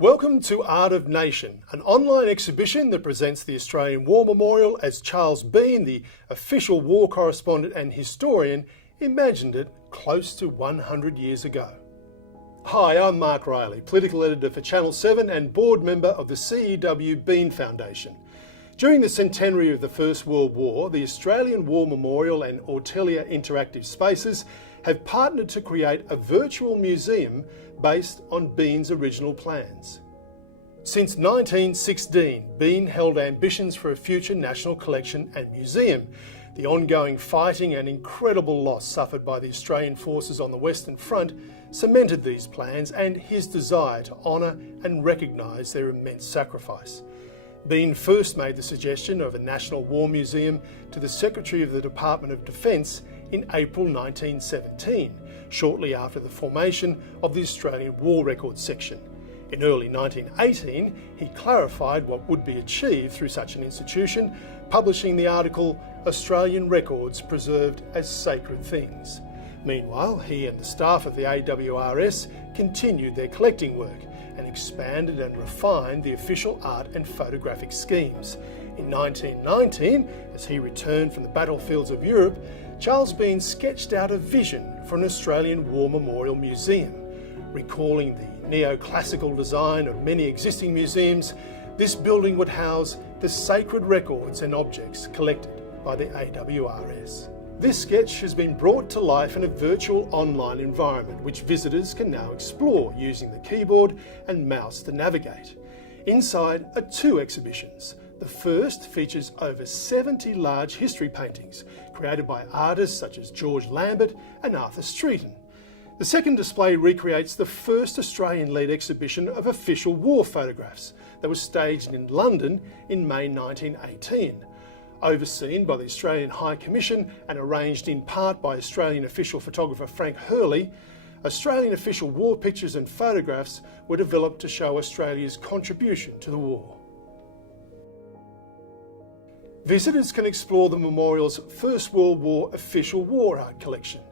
Welcome to Art of Nation, an online exhibition that presents the Australian War Memorial as Charles Bean, the official war correspondent and historian, imagined it close to 100 years ago. Hi, I'm Mark Riley, political editor for Channel 7 and board member of the CEW Bean Foundation. During the centenary of the First World War, the Australian War Memorial and Ortelia Interactive Spaces have partnered to create a virtual museum based on Bean's original plans. Since 1916, Bean held ambitions for a future national collection and museum. The ongoing fighting and incredible loss suffered by the Australian forces on the Western Front cemented these plans and his desire to honour and recognise their immense sacrifice. Bean first made the suggestion of a National War Museum to the Secretary of the Department of Defence in April 1917, shortly after the formation of the Australian War Records section. In early 1918, he clarified what would be achieved through such an institution, publishing the article "Australian Records Preserved as Sacred Things." Meanwhile, he and the staff of the AWRS continued their collecting work and expanded and refined the official art and photographic schemes. In 1919, as he returned from the battlefields of Europe, Charles Bean sketched out a vision for an Australian War Memorial Museum. Recalling the neoclassical design of many existing museums, this building would house the sacred records and objects collected by the AWRS. This sketch has been brought to life in a virtual online environment which visitors can now explore using the keyboard and mouse to navigate. Inside are two exhibitions. The first features over 70 large history paintings created by artists such as George Lambert and Arthur Streeton. The second display recreates the first Australian-led exhibition of official war photographs that was staged in London in May 1918. Overseen by the Australian High Commission and arranged in part by Australian official photographer Frank Hurley, Australian official war pictures and photographs were developed to show Australia's contribution to the war. Visitors can explore the memorial's First World War official war art collection.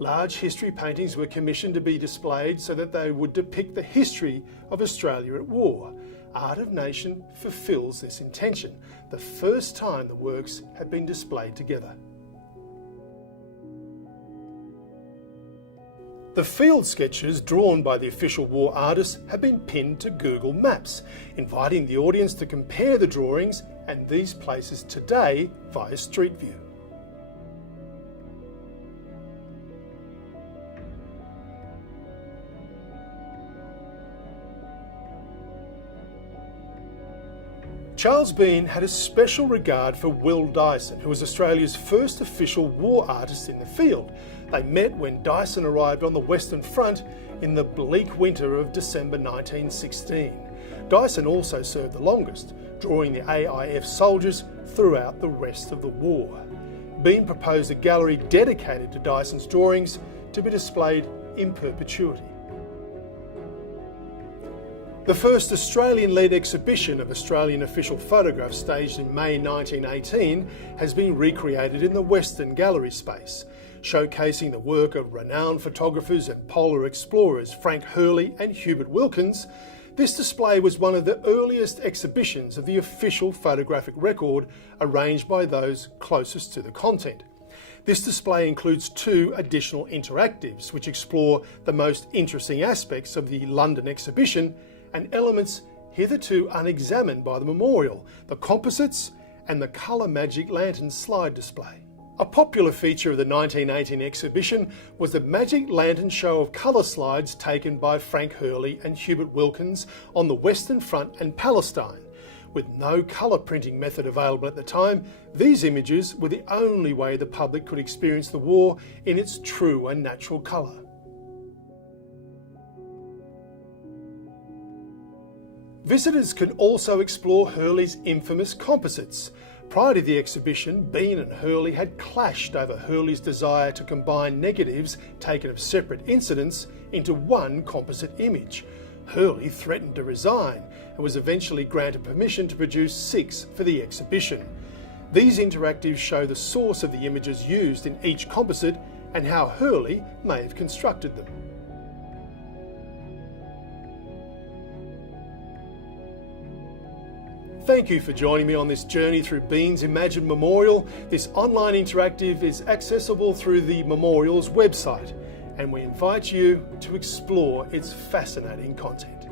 Large history paintings were commissioned to be displayed so that they would depict the history of Australia at war. Art of Nation fulfills this intention, the first time the works have been displayed together. The field sketches drawn by the official war artists have been pinned to Google Maps, inviting the audience to compare the drawings and these places today via Street View. Charles Bean had a special regard for Will Dyson, who was Australia's first official war artist in the field. They met when Dyson arrived on the Western Front in the bleak winter of December 1916. Dyson also served the longest, drawing the AIF soldiers throughout the rest of the war. Bean proposed a gallery dedicated to Dyson's drawings to be displayed in perpetuity. The first Australian-led exhibition of Australian official photographs staged in May 1918 has been recreated in the Western Gallery space, showcasing the work of renowned photographers and polar explorers Frank Hurley and Hubert Wilkins. This display was one of the earliest exhibitions of the official photographic record arranged by those closest to the content. This display includes two additional interactives which explore the most interesting aspects of the London exhibition and elements hitherto unexamined by the memorial, the composites and the colour magic lantern slide display. A popular feature of the 1918 exhibition was the magic lantern show of colour slides taken by Frank Hurley and Hubert Wilkins on the Western Front and Palestine. With no colour printing method available at the time, these images were the only way the public could experience the war in its true and natural colour. Visitors can also explore Hurley's infamous composites. Prior to the exhibition, Bean and Hurley had clashed over Hurley's desire to combine negatives taken of separate incidents into one composite image. Hurley threatened to resign and was eventually granted permission to produce 6 for the exhibition. These interactives show the source of the images used in each composite and how Hurley may have constructed them. Thank you for joining me on this journey through Bean's Imagined Memorial. This online interactive is accessible through the Memorial's website, and we invite you to explore its fascinating content.